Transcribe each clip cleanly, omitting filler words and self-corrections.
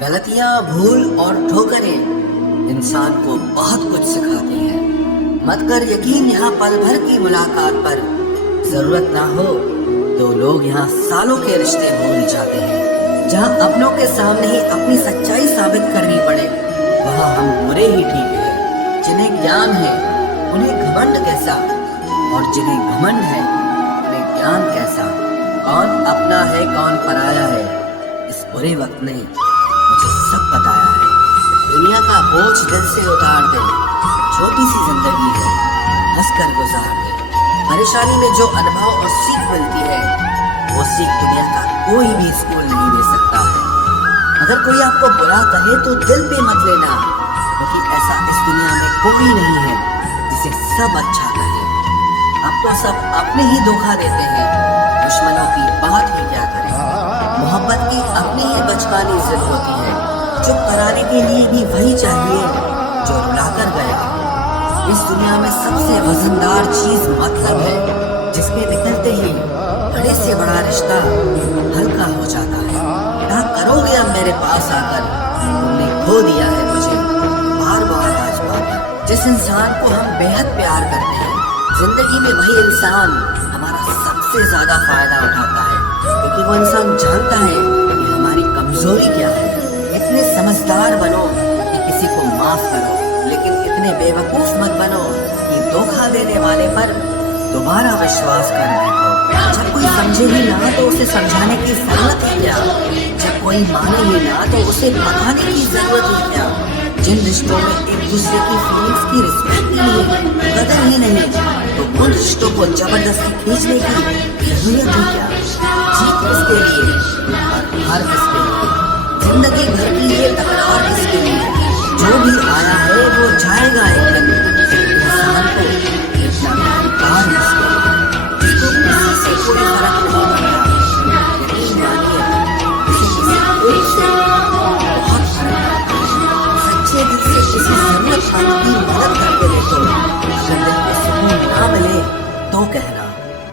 गलतियां, भूल और ठोकरें इंसान को बहुत कुछ सिखाती हैं। मत कर यकीन यहाँ पल भर की मुलाकात पर, जरूरत ना हो तो लोग यहाँ सालों के रिश्ते भूल जाते हैं। जहाँ अपनों के सामने ही अपनी सच्चाई साबित करनी पड़े, वहाँ हम बुरे ही ठीक है। जिन्हें ज्ञान है उन्हें घमंड कैसा, और जिन्हें घमंड है उन्हें ज्ञान कैसा। कौन अपना है कौन पराया है, इस बुरे वक्त ने मुझे सब बताया है। दुनिया का बोझ दिल से उतार दे, छोटी सी जिंदगी है, हंसकर गुजार दे। परेशानी में जो अनुभव और सीख मिलती है, वो सीख दुनिया का कोई भी स्कूल नहीं दे सकता है। अगर कोई आपको बुरा कहे तो दिल पे मत लेना, क्योंकि ऐसा इस दुनिया में कोई नहीं है जिसे सब अच्छा कहे। अब तो सब अपने ही धोखा देते हैं, दुश्मनों की बात ही क्या करें। मोहब्बत की अपनी ही बचकानी जिद होती है, चुप कराने के लिए भी वही चाहिए जो रुलाकर गया। इस दुनिया में सबसे वजनदार चीज मतलब है, जिसमें निकलते ही बड़े से बड़ा रिश्ता हल्का हो जाता है। क्या करोगे अब मेरे पास आकर, तुमने खो दिया है मुझे बार बार आज बार। जिस इंसान को हम बेहद प्यार करते हैं, जिंदगी में वही इंसान हमारा सबसे ज्यादा फायदा उठाता है, क्योंकि वो इंसान जानता है कि हमारी कमजोरी क्या है। इतने समझदार बनो कि किसी को माफ करो, लेकिन इतने बेवकूफ मत बनो कि धोखा देने वाले पर दोबारा विश्वास कर बैठो। जब कोई समझे ही ना तो उसे समझाने की जरूरत ही क्या। जब कोई माने ही ना तो उसे बताने की जरूरत ही क्या। जिन रिश्तों में एक दूसरे की फीलिंग्स की रिस्पेक्ट ही नहीं, कदर ही नहीं, तो उन रिश्तों को जबरदस्ती खींचने की जरूरत ही क्या। जीत किसके लिए और हार किसके लिए, जिंदगी भर की ये तकरार किसके लिए। जो भी आया है वो जाएगा एक दिन। इंसान को इतना प्यार किसके लिए, जिसको किसी से कोई फर्क नहीं पड़ता। यकीन मानिए, किसी एक से बहुत फर्क पड़ता है। सच्चे दिल से किसी जरूरतमंद की मदद करके देखो, अगर दिल को सुकून ना मिले तो कहना,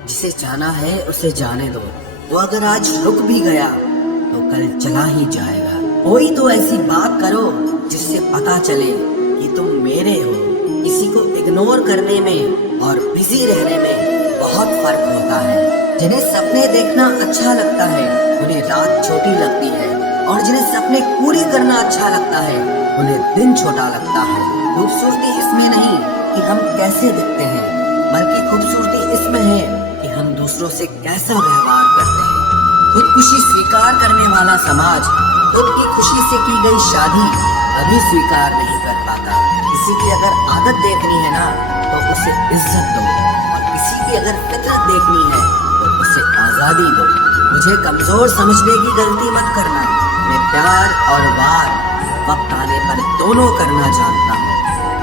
जिसे जाना है उसे जाने दो। वो अगर आज रुक भी गया तो कल चला ही जाएगा। कोई तो ऐसी बात करो जिससे पता चले कि तुम मेरे हो। किसी को इग्नोर करने में और बिजी रहने में बहुत फर्क होता है। जिन्हें सपने देखना अच्छा लगता है उन्हें रात छोटी लगती है, और जिन्हें सपने पूरी करना अच्छा लगता है उन्हें दिन छोटा लगता है। खूबसूरती इसमें नहीं कि हम कैसे दिखते हैं, बल्कि खूबसूरती इसमें है कि हम दूसरों से कैसा व्यवहार करते हैं। खुदकुशी स्वीकार करने वाला समाज खुद की खुशी से की गई शादी कभी स्वीकार नहीं कर पाता। किसी की अगर आदत देखनी है ना तो उसे इज्जत दो, और किसी की अगर फितरत देखनी है तो उसे आजादी दो। मुझे कमजोर समझने की गलती मत करना। मैं प्यार और वार वक्त आने पर दोनों करना जानता हूँ।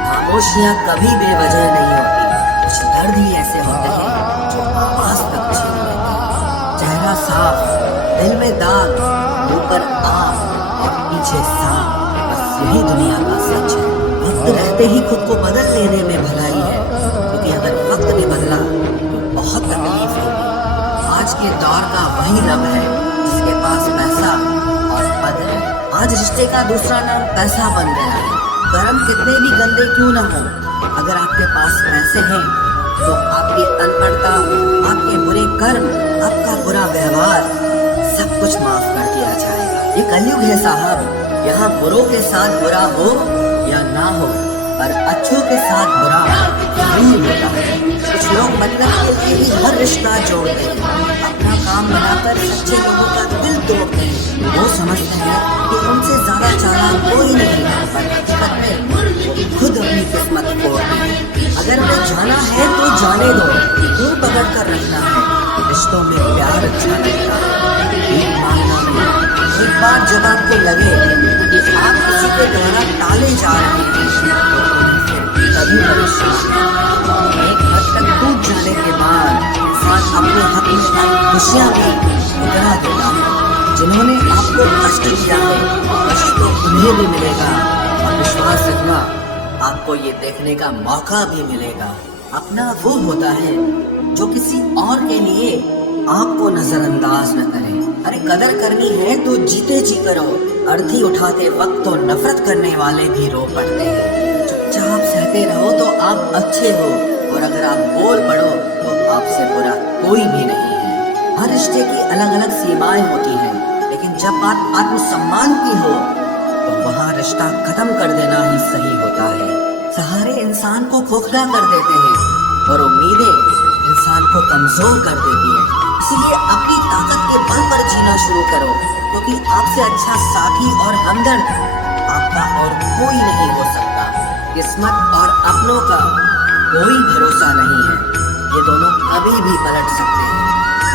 खामोशियाँ कभी बेवजह नहीं होती, कुछ दर्द ही ऐसे होते हैं जो आवाज तक छीन लेते हैं। चेहरा साफ, दिल में दाग, मुंह पर आग और पीछे सांप, बस यही दुनिया का सच है। वक्त रहते ही खुद को बदल लेने में भलाई है, क्योंकि अगर वक्त ने बदला तो बहुत तकलीफ होगी। आज के दौर का वही रब है जिसके पास पैसा और पद है। आज रिश्ते का दूसरा नाम पैसा बन गया है। कर्म कितने भी गंदे क्यों ना हो, अगर आपके पास पैसे हैं तो आपकी अनपढ़ता, आपके बुरे कर्म, आपका बुरा व्यवहार सब कुछ माफ कर दिया जाएगा। ये कलयुग है साहब, यहाँ बुरों के साथ बुरा हो या ना हो, पर अच्छों के साथ बुरा जरूर होता है। कुछ लोग मतलब के लिए ही हर रिश्ता जोड़ते हैं, अपना काम बनाकर सच्चे लोगों का दिल तोड़ते हैं। वो समझते हैं कि उनसे ज्यादा चालाक कोई नहीं, पर हकीकत में वो खुद अपनी किस्मत तोड़ते हैं। अगर हमें जाना है तो जाने दो, क्यों पकड़ कर रखना है। रिश्तों में प्यार अच्छा लगता है, एक मांगना नहीं। एक बार जब आपको लगे कि आप किसी के द्वारा टाले जा रहे हैं तो फिर कभी परेशान। एक हद तक टूट जाने के बाद इंसान अपने हक में खुशियाँ भी ठुकरा देता है। जिन्होंने आपको कष्ट दिया है, कष्ट तो उन्हें भी मिलेगा, और विश्वास रखना आपको ये देखने का मौका भी मिलेगा। अपना वो होता है जो किसी और के लिए आप को नजरअंदाज न करें। अरे कदर करनी है तो जीते जी करो। अर्थी उठाते वक्त तो नफरत करने वाले भी रो पड़ते हैं। चुपचाप सहते रहो तो आप अच्छे हो, और अगर आप बोल पड़ो तो आपसे बुरा कोई भी नहीं है। हर रिश्ते की अलग अलग सीमाएं होती हैं, लेकिन जब बात आत्मसम्मान की हो तो वहाँ रिश्ता खत्म कर देना ही सही होता है। सहारे इंसान को खोखला कर देते हैं और उम्मीदें इंसान को कमजोर कर देती हैं। इसलिए अपनी ताकत के बल पर जीना शुरू करो, क्योंकि आपसे अच्छा साथी और हमदर्द आपका और कोई नहीं हो सकता। किस्मत और अपनों का कोई भरोसा नहीं है, ये दोनों कभी भी पलट सकते हैं।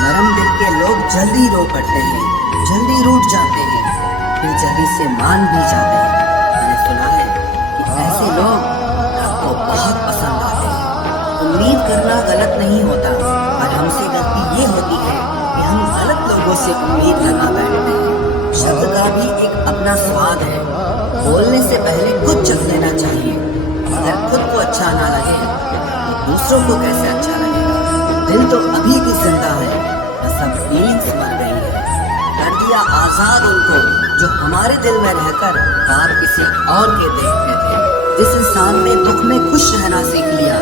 नरम दिल के लोग जल्दी रो पड़ते हैं, जल्दी रूठ जाते हैं, फिर जल्दी से मान भी जाते हैं। मैंने सुना है कि ऐसे लोग आपको बहुत पसंद आते हैं। उम्मीद करना गलत नहीं होता, पर हमसे गलती ये होती है कि हम गलत लोगों से उम्मीद लगा बैठते हैं। शब्द का भी एक अपना स्वाद है। बोलने से पहले खुद चख लेना चाहिए। अगर खुद को अच्छा ना लगे तो दूसरों को कैसे अच्छा लगेगा। दिल तो अभी भी जिंदा है, बस अब फीलिंग्स मर गई है। कर दिया आजाद उनको जो हमारे दिल में रहकर बात किसी और के देखते थे। जिस इंसान ने दुख में खुश रहना सीख लिया,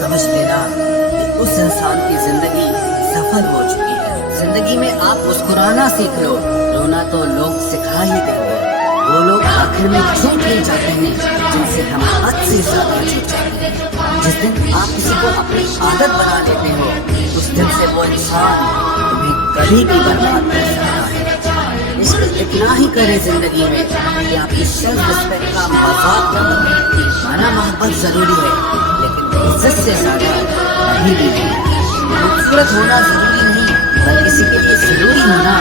समझ लेना कि उस इंसान की जिंदगी सफल हो चुकी है। जिंदगी में आप मुस्कुराना सीख लो, रोना तो लोग सिखा ही देंगे। वो लोग आखिर में छूट ही जाते हैं जिनसे हम हद से ज्यादा छूट जाते हैं। जिस दिन आप किसी को अपनी आदत बना लेते हो, उस दिन से वो इंसान तुम्हें कभी भी बर्बाद कर सकता है। इश्क इतना ही करे जिंदगी में कि आपकी सेल्फ रिस्पेक्ट का मजाक न बने। माना मोहब्बत जरूरी है, लेकिन इज्जत से ज्यादा कभी भी नहीं। खूबसूरत होना जरूरी नहीं, पर किसी के लिए जरूरी होना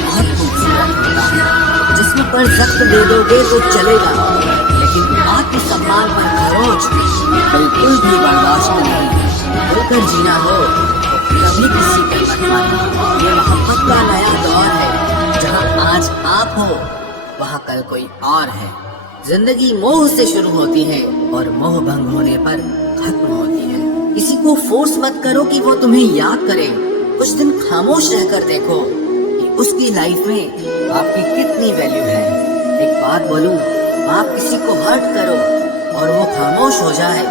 बहुत खूबसूरत होता है। जिस्म पर जख्म दे दोगे तो चलेगा, लेकिन आत्मसम्मान पर खरोच बिल्कुल भी बर्दाश्त नहीं है। खुलकर जीना हो तो कभी किसी पे मत मानो। ये मोहब्बत का नया दौर है, जहाँ आज आप हो वहाँ कल कोई और है। जिंदगी मोह से शुरू होती है और मोह भंग होने पर खत्म होती है। किसी को फोर्स मत करो कि वो तुम्हें याद करे। कुछ दिन खामोश रहकर देखो कि उसकी लाइफ में आपकी कितनी वैल्यू है। एक बात बोलूं, आप किसी को हर्ट करो और वो खामोश हो जाए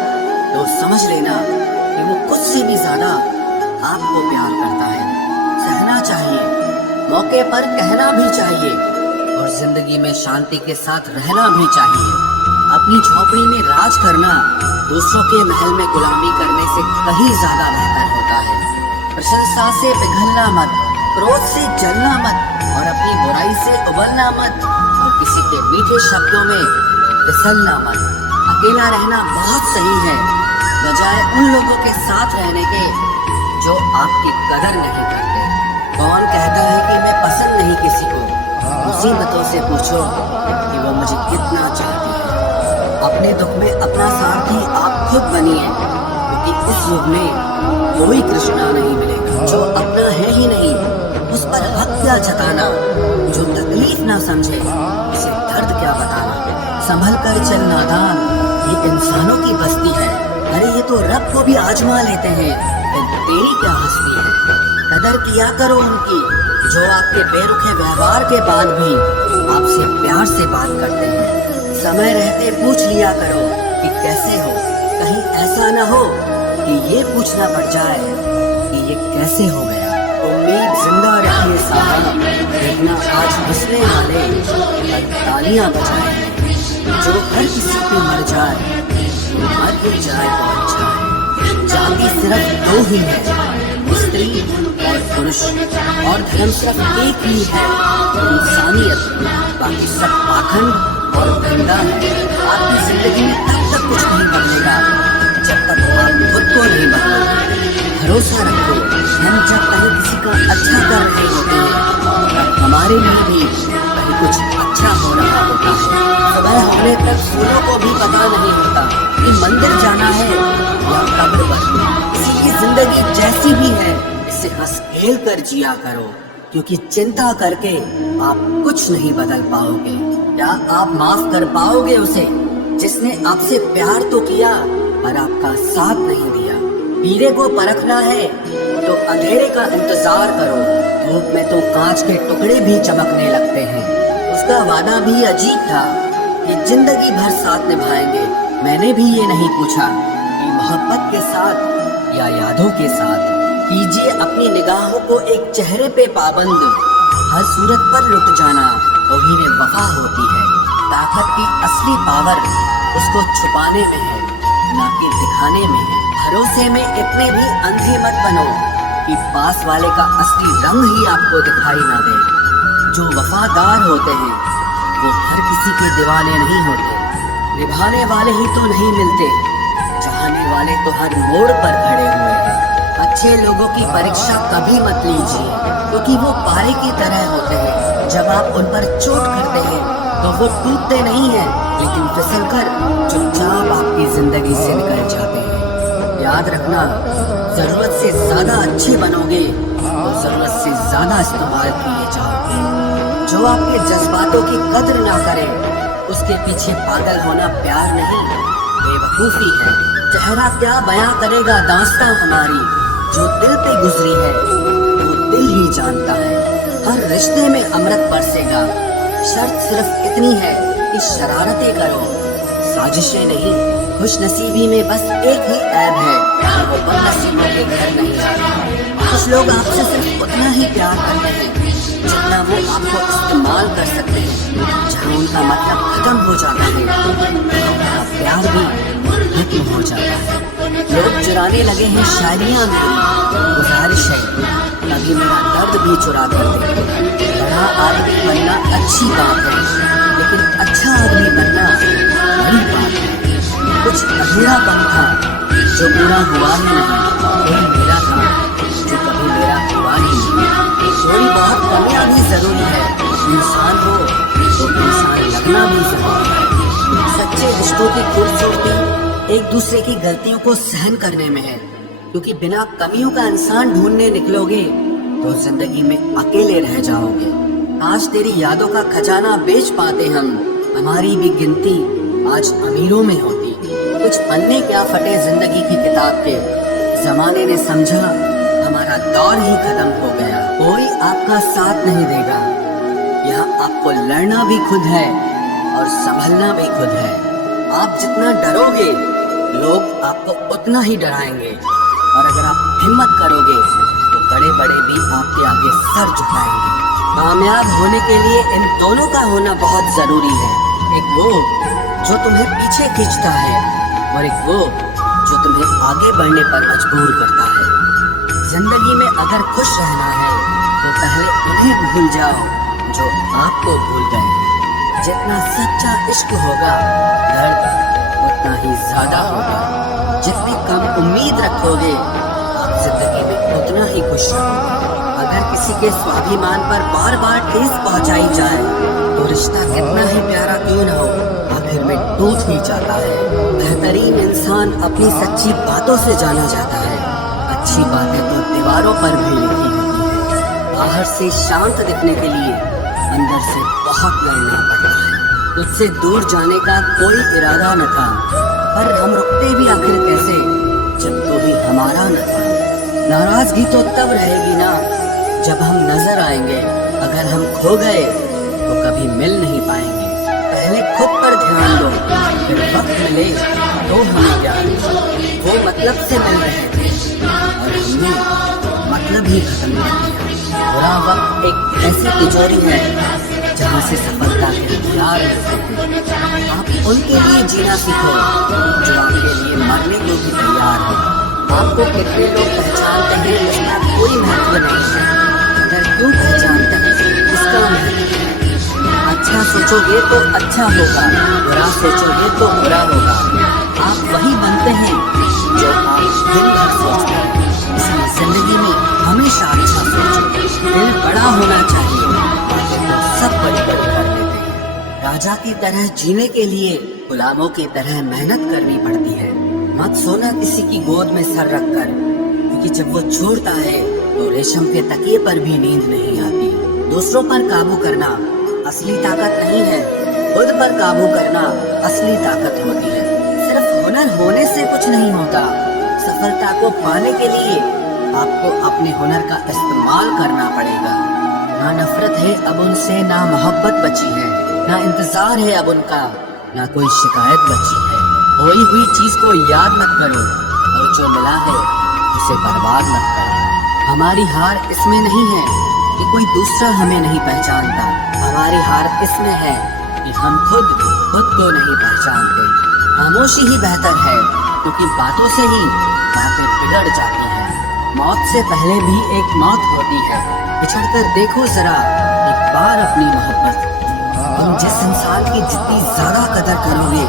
तो समझ लेना कि वो खुद से भी ज्यादा आपको प्यार करता है। सहना चाहिए, मौके पर कहना भी चाहिए, और जिंदगी में शांति के साथ रहना भी चाहिए। अपनी झोपड़ी में राज करना दूसरों के महल में गुलामी करने से कहीं ज्यादा बेहतर होता है। प्रशंसा से पिघलना मत, क्रोध से जलना मत, और अपनी बुराई से उबलना मत, और किसी के मीठे शब्दों में फिसलना मत। अकेला रहना बहुत सही है, बजाय उन लोगों के साथ रहने के जो आपकी कदर नहीं करते। कौन कहता है कि मैं पसंद नहीं किसी को? मुसीबतों से पूछो कि वो मुझे कितना चाहती है। अपने दुख में अपना सारथी आप खुद बनिए, क्योंकि इस युग में कोई कृष्णा नहीं मिलेगा। जो अपना है ही नहीं, उस पर हक क्या जताना। जो तकलीफ ना समझे, उसे दर्द क्या बताना। संभल कर चल नादान, ये इंसानों की बस्ती है। अरे ये तो रब को भी आजमा लेते हैं, फिर तेरी क्या हस्ती है। कदर किया करो उनकी जो आपके बेरुखे व्यवहार के बाद भी आपसे प्यार से बात करते हैं। समय रहते पूछ लिया करो कि कैसे हो। कहीं ऐसा न हो कि ये पूछना पड़ जाए कि ये कैसे हो गया। उम्मीद जिंदा रखिए साहब, देखना आज हंसने वाले कल तालियां बजाएंगे। जो हर किसी पे मर जाए, मर भी जाए तो अच्छा है। जाति सिर्फ दो ही है, स्त्री और पुरुष, और धर्म सिर्फ एक ही है, इंसानियत। बाकी सब पाखंड और गंदा है। आपकी जिंदगी में तब तक कुछ नहीं बदलेगा जब तक आप खुद को नहीं बदलोगे। भरोसा रखो, हम जब कहीं किसी का अच्छा कर रहे होते हैं, तब हमारे लिए भी कहीं कुछ अच्छा हो रहा होता है। सुबह होने तक फूलों को भी पता नहीं होता कि मंदिर जाना है या कब्र पर। इसीलिए जिंदगी जैसी भी है, इसे हंस खेल कर जिया करो, क्योंकि चिंता करके आप कुछ नहीं बदल पाओगे। क्या आप माफ कर पाओगे उसे जिसने आपसे प्यार तो किया पर आपका साथ नहीं दिया? हीरे को परखना है तो अंधेरे का इंतजार करो, धूप में तो कांच के टुकड़े भी चमकने लगते हैं। उसका वादा भी अजीब था कि जिंदगी भर साथ निभाएंगे। मैंने भी ये नहीं पूछा कि मोहब्बत के साथ या यादों के साथ। कीजिए अपनी निगाहों को एक चेहरे पे पाबंद, हर सूरत पर लुट जाना वही में वफा होती है। ताकत की असली पावर उसको छुपाने में है, ना कि दिखाने में है। भरोसे में इतने भी अंधे मत बनो कि पास वाले का असली रंग ही आपको दिखाई ना दे। जो वफादार होते हैं वो हर किसी के दीवाने नहीं होते, निभाने वाले ही तो नहीं मिलते, चाहने वाले तो हर मोड़ पर खड़े हुए हैं। अच्छे लोगों की परीक्षा कभी मत लीजिए, क्योंकि वो पारे की तरह होते हैं। जब आप उन पर चोट करते हैं तो वो टूटते नहीं हैं, लेकिन फिसलकर चुपचाप आपकी जिंदगी से निकल जाते हैं। याद रखना, जरूरत से ज्यादा अच्छे बनोगे तो जरूरत से ज्यादा इस्तेमाल किए जाओगे। जो आपके जज्बातों की कद्र ना करे, उसके पीछे पागल होना प्यार नहीं, बेवकूफी है। चेहरा क्या बयां करेगा दास्तां हमारी, जो दिल पे गुजरी है वो दिल ही जानता है। हर रिश्ते में अमृत बरसेगा, शर्त सिर्फ इतनी है कि शरारतें करो, साजिशें नहीं। खुश नसीबी में बस एक ही ऐब है, वो बदनसीबों के घर नहीं जाते। कुछ लोग आपसे सिर्फ उतना ही प्यार करते हैं जितना वो आपको इस्तेमाल कर सकते हैं। जहाँ उनका मतलब खत्म हो जाता है, उनका प्यार भी खत्म हो जाता है। लोग चुराने लगे हैं शायरियाँ मेरी, गुजारिश है कभी मेरा दर्द भी चुरा कर दे। बड़ा आदमी बनना अच्छी बात है, लेकिन अच्छा आदमी बनना बड़ी बात है। कुछ अधूरा पन था जो पूरा हुआ ही नहीं, कोई मेरा था जो कभी मेरा हुआ ही नहीं। थोड़ी बहुत कमियां भी जरूरी है, इंसान हो तो इंसान लगना भी जरूरी है। सच्चे रिश्तों की खूबसूरती एक दूसरे की गलतियों को सहन करने में है, क्योंकि बिना कमियों का इंसान ढूंढने निकलोगे तो जिंदगी में अकेले रह जाओगे। आज तेरी यादों का खजाना बेच पाते हम, हमारी भी गिनती आज अमीरों में होती। कुछ पन्ने क्या फटे जिंदगी की किताब के, जमाने ने समझा हमारा दौर ही खत्म हो गया। कोई आपका साथ नहीं देगा, यहाँ आपको लड़ना भी खुद है और संभलना भी खुद है। आप जितना डरोगे लोग आपको उतना ही डराएंगे, और अगर आप हिम्मत करोगे तो बड़े बड़े भी आपके आगे सर झुकाएंगे। कामयाब होने के लिए इन दोनों का होना बहुत जरूरी है, एक वो जो तुम्हें पीछे खींचता है और एक वो जो तुम्हें आगे बढ़ने पर मजबूर करता है। जिंदगी में अगर खुश रहना है तो पहले उन्हें भूल जाओ जो आपको भूल गए। जितना सच्चा इश्क होगा दर्द उतना ही ज्यादा होगा। जितनी कम उम्मीद रखोगे आप जिंदगी में उतना ही खुश रहोगे। अगर किसी के स्वाभिमान पर बार बार ठेस पहुंचाई जाए तो रिश्ता कितना ही प्यारा क्यों न हो, आखिर में टूट ही जाता है। बेहतरीन इंसान अपनी सच्ची बातों से जाना जाता है। अच्छी बातें तो दीवारों पर भी लिखी होती है। बाहर से शांत दिखने के लिए अंदर से बहुत लड़ना पड़ता है। तुझसे दूर जाने का कोई इरादा न था, पर हम रुकते भी आखिर कैसे जब तो भी हमारा न था। नाराजगी तो तब रहेगी ना जब हम नजर आएंगे, अगर हम खो गए तो कभी मिल नहीं पाएंगे। पहले खुद पर ध्यान दो, फिर वक्त मिले तो हमें ज्ञान। वो मतलब से मिल रहे थे और हमने मतलब ही खत्म कर दिया। बुरा वक्त एक ऐसी तिजोरी है जहाँ से सफलता के हथियार मिलते हैं। आप उनके लिए जीना सीखो जो आपके लिए मरने को भी तैयार हो। आपको कितने लोग पहचानते हैं इसका कोई महत्व नहीं है, अगर क्यों पहचानते हैं इसका महत्व है। अच्छा सोचोगे तो अच्छा होगा, बुरा सोचोगे तो बुरा होगा। आप वही बनते हैं जो आप दिन भर सोचते हैं। इसलिए जिंदगी में हमेशा अच्छा सोचो। दिल बड़ा होना चाहिए, बातें तो सब बड़ी बड़ी कर देते हैं। राजा की तरह जीने के लिए गुलामों की तरह मेहनत करनी पड़ती है। मत सोना किसी की गोद में सर रखकर, क्योंकि जब वो छोड़ता है तो रेशम के तकिए पर भी नींद नहीं आती। दूसरों पर काबू करना असली ताकत नहीं है, खुद पर काबू करना असली ताकत होती है। सिर्फ हुनर होने से कुछ नहीं होता, सफलता को पाने के लिए आपको अपने हुनर का इस्तेमाल करना पड़ेगा। ना नफरत है अब उनसे, ना मोहब्बत बची है, ना इंतजार है अब उनका, ना कोई शिकायत बची है। खोई हुई चीज को याद मत करो और जो मिला है उसे बर्बाद मत करो। हमारी हार इसमें नहीं है कि कोई दूसरा हमें नहीं पहचानता, हमारी हार इसमें है कि हम खुद को नहीं पहचानते। खामोशी ही बेहतर है क्योंकि बातों से ही बातें बिगड़ जाती हैं। मौत से पहले भी एक मौत होती है। पिछड़ कर देखो जरा एक बार अपनी मोहब्बत। तुम जिस इंसान की जितनी ज्यादा कदर करोगे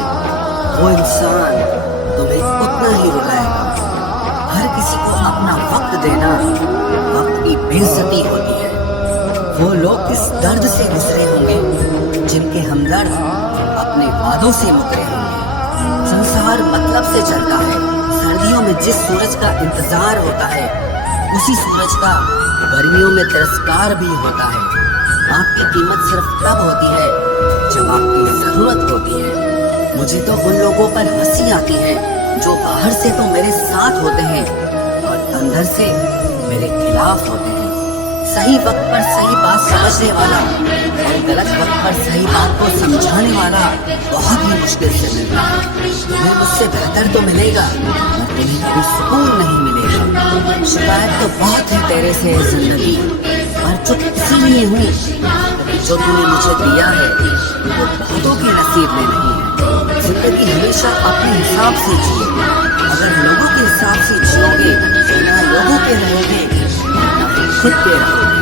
वो इंसान तुम्हें उतना ही रुलाएगा। हर किसी को अपना वक्त देना वक्त की बेइज्जती होती है। वो लोग किस दर्द से गुजरे होंगे जिनके हमदर्द अपने वादों से मुकरे होंगे। संसार मतलब से चलता है। सर्दियों में जिस सूरज का इंतजार होता है उसी सूरज का गर्मियों में तिरस्कार भी होता है। आपकी कीमत सिर्फ तब होती है जब आपकी जरूरत होती है। मुझे तो उन लोगों पर हंसी आती है जो बाहर से तो मेरे साथ होते हैं और अंदर से मेरे खिलाफ होते हैं। सही वक्त पर सही बात समझने वाला और गलत वक्त पर सही बात को समझाने वाला बहुत ही मुश्किल से मिलता है। तुम्हें मुझसे बेहतर तो मिलेगा और तुम्हें कभी सुकून नहीं मिलेगा। शिकायत तो बहुत है तेरे से जिंदगी, पर चुप इसीलिए हूँ क्योंकि जो तूने मुझे दिया है वो बहुतों के नसीब में नहीं है। जिंदगी हमेशा अपने हिसाब से जिए। अगर लोगों के हिसाब से जियोगे तो ना लोगों के रहोगे ना ही खुद के रहोगे।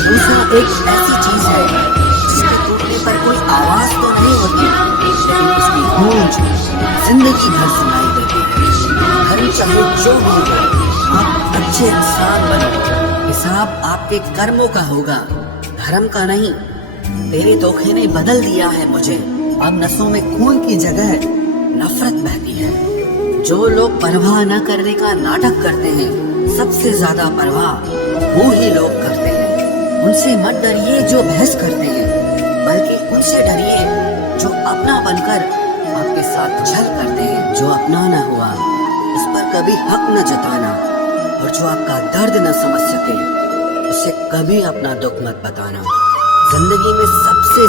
दूसरा एक ऐसी चीज है जिसके टूटने पर कोई आवाज तो नहीं होती लेकिन उसकी गूंज जिंदगी भर सुनाई देती है। धर्म चाहे जो भी हो, आप अच्छे इंसान बनो। हिसाब आपके कर्मों का होगा, धर्म का नहीं। तेरे धोखे ने बदल दिया है मुझे। अब नसों में खून की जगह नफरत बहती है। जो लोग परवाह न करने का नाटक करते हैं सबसे ज्यादा परवाह वो ही लोग करते हैं। उनसे मत डरिए जो बहस करते हैं, बल्कि उनसे डरिए जो अपना बनकर आपके साथ छल करते हैं। जो अपना न हुआ उस पर कभी हक न जताना और जो आपका दर्द न समझ सके उसे कभी अपना दुख मत बताना। जिंदगी में सबसे